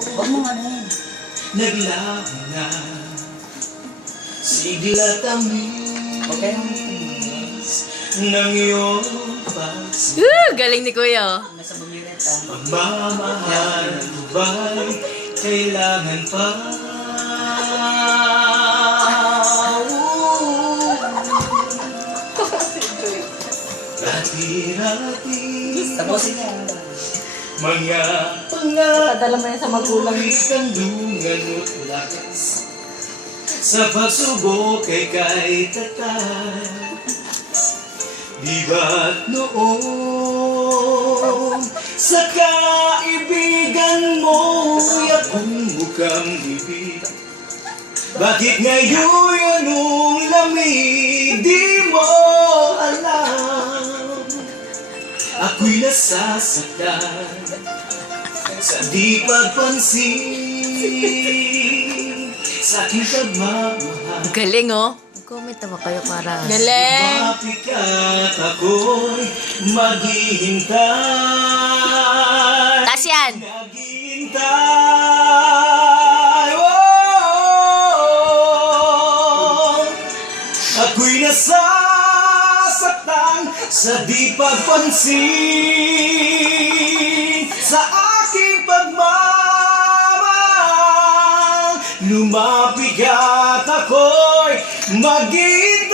Huwag mo nga na yun. Naglaho na sigla tamis ng iyong pagsi. Galing ni Kuya. Nasa bumilit Pagmamahal mo ba'y kailangan pa? Rati-rati Tapusin niya. mga pangarap Padala mo yan sa magulang. kandungan at lakas sa pagsubok ay kay tatay. Di ba't noon sa kaibigan mo yakong mukhang bibig? Bakit ngayon anong lamig di mo alam? Ako'y nasasaktan sa di pagpansin sa aking pagmamahal. Galing oh. Comment naman kayo para. Mapikat ako'y maghihintay. Taas yan. Naghihintay. Oh, ako'y nasasaktan sa di pagpansin sa aking pagmamahal. Lumapigat ako'y maghihintay.